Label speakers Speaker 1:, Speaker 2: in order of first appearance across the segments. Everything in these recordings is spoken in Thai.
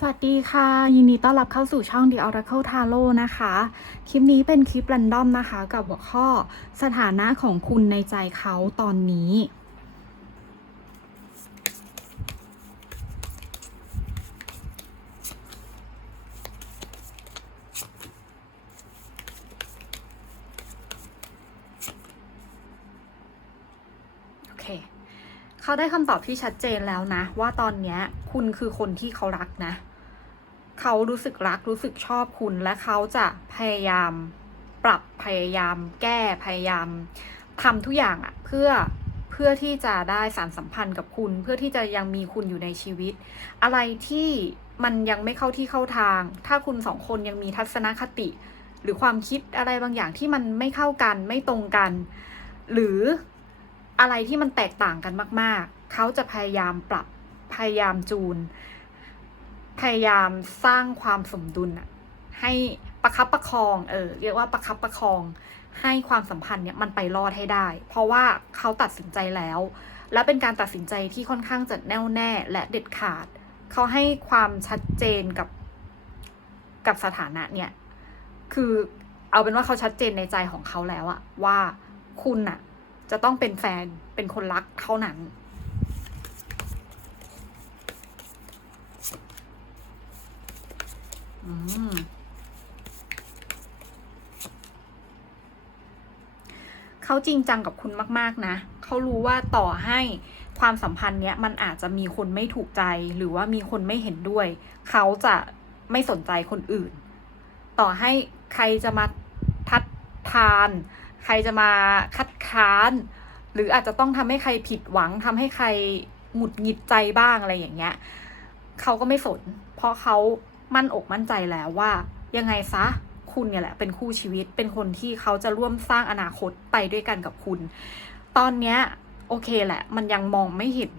Speaker 1: สวัสดีค่ะ ยินดีต้อนรับเข้าสู่ช่อง The Oracle Tarot นะคะ คลิปนี้เป็นคลิป r รนดอมนะคะ กับหัวข้อสถานะของคุณในใจเขาตอนนี้ โอเค เขาได้คำตอบที่ชัดเจนแล้วนะ ว่าตอนเนี้ย คุณคือคนที่เขารักนะ เขารู้สึกรักรู้สึกชอบคุณและเขาจะพยายามปรับพยายาม แก้พยายามทำทุกอย่างอะเพื่อเพื่อที่จะได้สารสัมพันธ์กับคุณ เพื่อที่จะยังมีคุณอยู่ในชีวิต อะไรที่มันยังไม่เข้าที่เข้าทาง ถ้าคุณสองคนยังมีทัศนคติ หรือความคิดอะไรบางอย่างที่มันไม่เข้ากันไม่ตรงกัน หรืออะไรที่มันแตกต่างกันมาก ๆ เขาจะพยายามปรับ พยายามจูน พยายามสร้างความสมดุลอะให้ประคับประคอง เออ เรียกว่าประคับประคอง ให้ความสัมพันธ์เนี่ยมันไปรอดให้ได้ เพราะว่าเขาตัดสินใจแล้ว และเป็นการตัดสินใจที่ค่อนข้างจะแน่วแน่และเด็ดขาด เขาให้ความชัดเจนกับกับสถานะเนี่ย คือเอาเป็นว่าเขาชัดเจนในใจของเขาแล้วอะว่าคุณอะจะต้องเป็นแฟนเป็นคนรักเท่านั้น อืม เขาจริงจังกับคุณมาก ๆ นะ เขารู้ว่าต่อให้ความสัมพันธ์เนี้ยมันอาจจะมีคนไม่ถูกใจหรือว่ามีคนไม่เห็นด้วย เขาจะไม่สนใจคนอื่น ต่อให้ใครจะมาทัดทาน ใครจะมาคัดค้าน หรืออาจจะต้องทำให้ใครผิดหวังทำให้ใครหงุดหงิดใจบ้างอะไรอย่างเงี้ย เขาก็ไม่สน เพราะเขา มั่นอกมั่นใจแล้วว่า ยังไงซะคุณเนี่ยแหละเป็นคู่ชีวิตเป็นคนที่เขาจะร่วมสร้างอนาคตไปด้วยกันกับคุณ ตอนเนี้ยโอเคแหละ มันยังมองไม่เห็น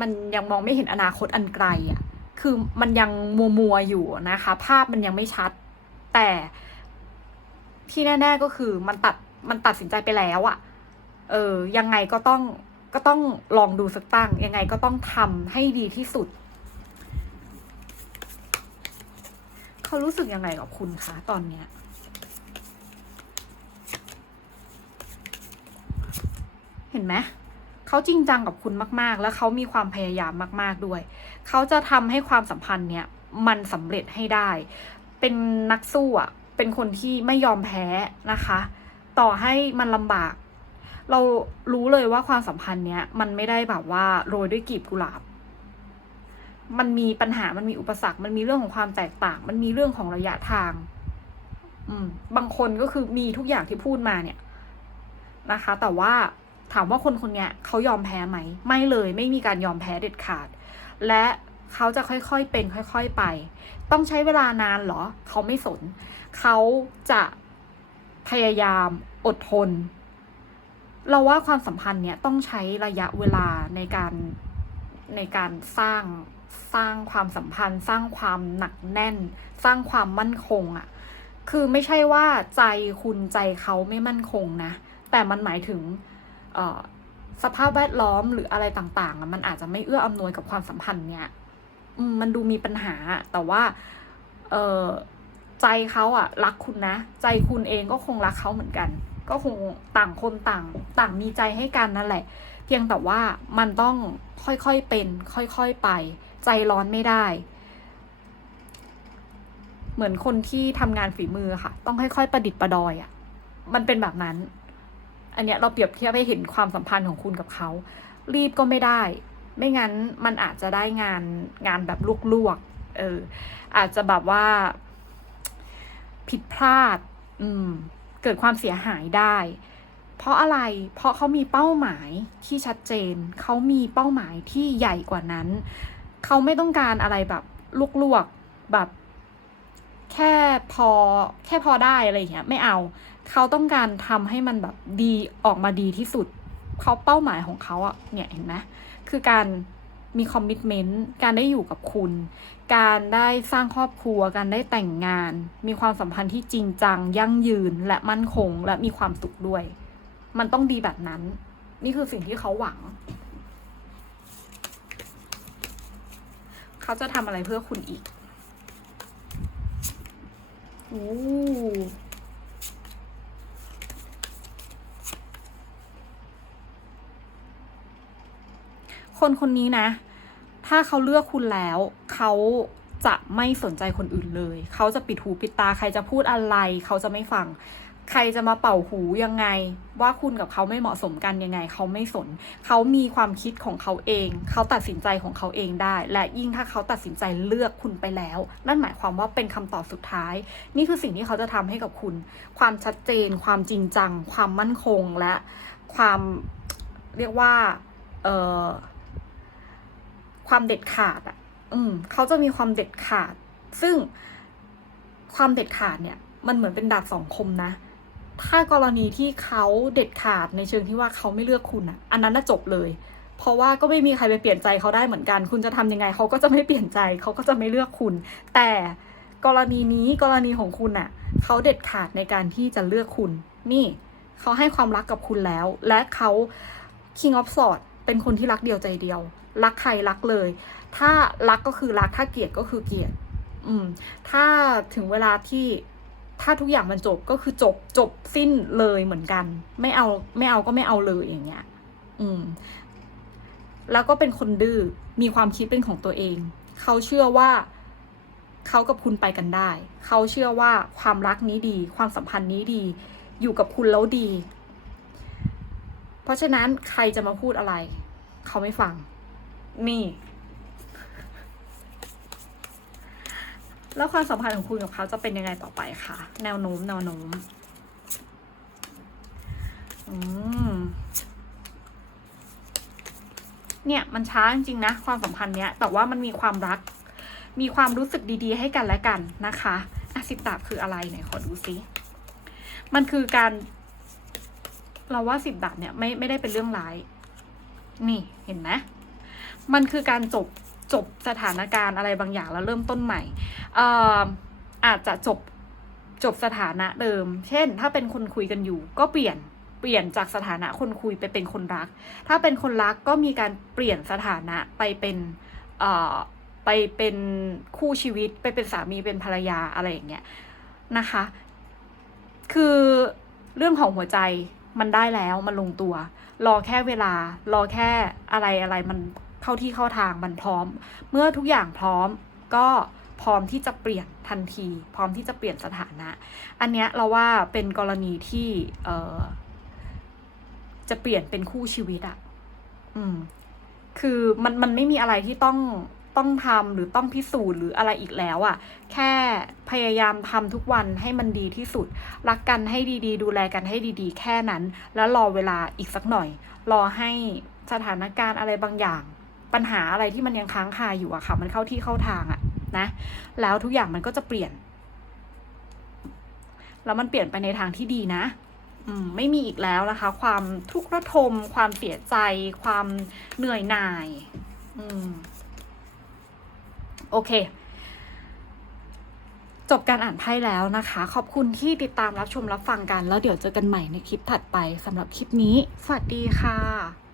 Speaker 1: มันยังมองไม่เห็นอนาคตอันไกลอะ่ะคือมันยังมัวมัวอยู่นะคะ ภาพมันยังไม่ชัด แต่ที่แน่ ๆก็คือมันตัดมันตัดสินใจไปแล้วอะ่ะเออ ยังไงก็ต้องก็ต้องลองดูสักตั้ง ยังไงก็ต้องทำให้ดีที่สุด เขารู้สึกยังไงกับคุณคะตอนเนี้ย เห็นไหมเขาจริงจังกับคุณมาก ๆ แล้วเขามีความพยายามมาก ๆด้วย เขาจะทำให้ความสัมพันธ์เนี้ยมันสำเร็จให้ได้ เป็นนักสู้อะ เป็นคนที่ไม่ยอมแพ้นะคะ ต่อให้มันลำบาก เรารู้เลยว่าความสัมพันธ์เนี้ยมันไม่ได้แบบว่าโรยด้วยกลีบกุหลาบ มันมีปัญหามันมีอุปสรรค มันมีเรื่องของความแตกต่าง มันมีเรื่องของระยะทาง อืม บางคนก็คือมีทุกอย่างที่พูดมาเนี่ยนะคะ แต่ว่าถามว่าคนคนนี้เขายอมแพ้ไหม ไม่เลยไม่มีการยอมแพ้เด็ดขาด และเขาจะค่อยๆเป็น ค่อยๆไป ต้องใช้เวลานานเหรอ เขาไม่สน เขาจะพยายามอดทน เราว่าความสัมพันธ์เนี้ยต้องใช้ระยะเวลาในการในการสร้าง สร้างความสัมพันธ์ สร้างความหนักแน่น สร้างความมั่นคงอะ่ะคือไม่ใช่ว่าใจคุณใจเขาไม่มั่นคงนะ แต่มันหมายถึงสภาพแวดล้อมหรืออะไรต่างๆ มันอาจจะไม่เอื้ออำนวยกับความสัมพันธ์เนี้ยมมันดูมีปัญหาแต่ว่าเออใจเขาอะรักคุณนะ ใจคุณเองก็คงรักเขาเหมือนกัน ก็คงต่างคนต่างต่างมีใจให้กันนั่นแหละ เพียงแต่ว่ามันต้องค่อยๆเป็น ค่อยๆไป ใจร้อนไม่ได้ เหมือนคนที่ทำงานฝีมือค่ะ ต้องค่อยๆประดิษฐ์ประดอยอะ่ะ มันเป็นแบบนั้น อันเนี้ยเราเปรียบเทียบให้เห็นความสัมพันธ์ของคุณกับเขา รีบก็ไม่ได้ ไม่งั้นมันอาจจะได้งานงานแบบลวกๆ เออ อาจจะแบบว่า ผิดพลาด อืม เกิดความเสียหายได้เพราะอะไร เพราะเขามีเป้าหมายที่ชัดเจน เขามีเป้าหมายที่ใหญ่กว่านั้น เขาไม่ต้องการอะไรแบบลวกๆแบบ แค่พอแค่พอได้อะไรอย่างเงี้ยไม่เอา เขาต้องการทำให้มันแบบดีออกมาดีที่สุดเขาเป้าหมายของเขาอะเนี่ยเห็นไหมคือการมีคอมมิชเมนต์การได้อยู่กับคุณ การได้สร้างครอบครัว การได้แต่งงาน มีความสัมพันธ์ที่จริงจัง ยั่งยืน และมั่นคง และมีความสุขด้วย มันต้องดีแบบนั้น นี่คือสิ่งที่เขาหวัง เขาจะทำอะไรเพื่อคุณอีกโอ้คนคนนี้นะ ถ้าเขาเลือกคุณแล้ว เขาจะไม่สนใจคนอื่นเลย เขาจะปิดหูปิดตา ใครจะพูดอะไร เขาจะไม่ฟัง ใครจะมาเป่าหูยังไง ว่าคุณกับเขาไม่เหมาะสมกันยังไง เขาไม่สน เขามีความคิดของเขาเอง เขาตัดสินใจของเขาเองได้ และยิ่งถ้าเขาตัดสินใจเลือกคุณไปแล้ว นั่นหมายความว่าเป็นคำตอบสุดท้าย นี่คือสิ่งที่เขาจะทำให้กับคุณ ความชัดเจน ความจริงจัง ความมั่นคงและความเรียกว่าเอ่อความเด็ดขาดอะ อืมเขาจะมีความเด็ดขาด ซึ่งความเด็ดขาดเนี่ย มันเหมือนเป็นดาบสองคมนะ ถ้ากรณีที่เขาเด็ดขาดในเชิงที่ว่าเขาไม่เลือกคุณอะ อันนั้นน่ะจบเลย เพราะว่าก็ไม่มีใครไปเปลี่ยนใจเขาได้เหมือนกัน คุณจะทำยังไงเขาก็จะไม่เปลี่ยนใจเขาก็จะไม่เลือกคุณ แต่กรณีนี้กรณีของคุณอะเขาเด็ดขาดในการที่จะเลือกคุณ นี่เขาให้ความรักกับคุณแล้ว และเขา King of Swords เป็นคนที่รักเดียวใจเดียว รักใครรักเลย ถ้ารักก็คือรักถ้าเกลียดก็คือเกลียด อืม ถ้าถึงเวลาที่ ถ้าทุกอย่างมันจบก็คือจบจบสิ้นเลยเหมือนกัน ไม่เอาไม่เอาก็ไม่เอาเลยอย่างเงี้ย อืม แล้วก็เป็นคนดื้อมีความคิดเป็นของตัวเอง เขาเชื่อว่าเขากับคุณไปกันได้ เขาเชื่อว่าความรักนี้ดี ความสัมพันธ์นี้ดี อยู่กับคุณแล้วดี เพราะฉะนั้นใครจะมาพูดอะไร เขาไม่ฟัง นี่ แล้วความสัมพันธ์ของคุณกับเขาจะเป็นยังไงต่อไปคะ แนวโน้ม แนวโน้ม อืม เนี่ยมันช้าจริงๆนะ ความสัมพันธ์เนี้ย แต่ว่ามันมีความรัก มีความรู้สึกดีๆ ให้กันและกันนะคะอสิบดาบคืออะไรไหนขอดูซิ มันคือการ เราว่าสิบดาบเนี่ยไม่ไม่ได้เป็นเรื่องร้าย นี่เห็นไหมมันคือการจบ จบสถานการณ์อะไรบางอย่างแล้วเริ่มต้นใหม่เอ่ออาจจะจบจบสถานะเดิม เช่น ถ้าเป็นคนคุยกันอยู่ ก็เปลี่ยนเปลี่ยนจากสถานะคนคุยไปเป็นคนรัก ถ้าเป็นคนรักก็มีการเปลี่ยนสถานะไปเป็นเอ่อไปเป็นคู่ชีวิต ไปเป็นสามีเป็นภรรยาอะไรอย่างเงี้ยนะคะ คือเรื่องของหัวใจมันได้แล้วมันลงตัว รอแค่เวลา รอแค่อะไรอะไรมัน เข้าที่เข้าทางมันพร้อม เมื่อทุกอย่างพร้อมก็พร้อมที่จะเปลี่ยนทันที พร้อมที่จะเปลี่ยนสถานะ อันเนี้ยเราว่าเป็นกรณีที่เออจะเปลี่ยนเป็นคู่ชีวิตอะอืม คือมันมันไม่มีอะไรที่ต้องต้องทำหรือต้องพิสูจน์หรืออะไรอีกแล้วอะ่ะ แค่พยายามทำทุกวันให้มันดีที่สุด รักกันให้ดีๆ ดูแลกันให้ดีๆ แค่นั้น แล้วรอเวลาอีกสักหน่อย รอให้สถานการณ์อะไรบางอย่าง ปัญหาอะไรที่มันยังค้างคาอยู่อะค่ะ มันเข้าที่เข้าทางอะนะ แล้วทุกอย่างมันก็จะเปลี่ยน แล้วมันเปลี่ยนไปในทางที่ดีนะมไม่มีอีกแล้วนะคะ ความทุกข์ระทม ความเสียใจ ความเหนื่อยหน่ายอโอเค จบการอ่านไพ่แล้วนะคะ ขอบคุณที่ติดตามรับชมรับฟังกัน แล้วเดี๋ยวเจอกันใหม่ในคลิปถัดไปสำหรับคลิปนี้ สวัสดีค่ะ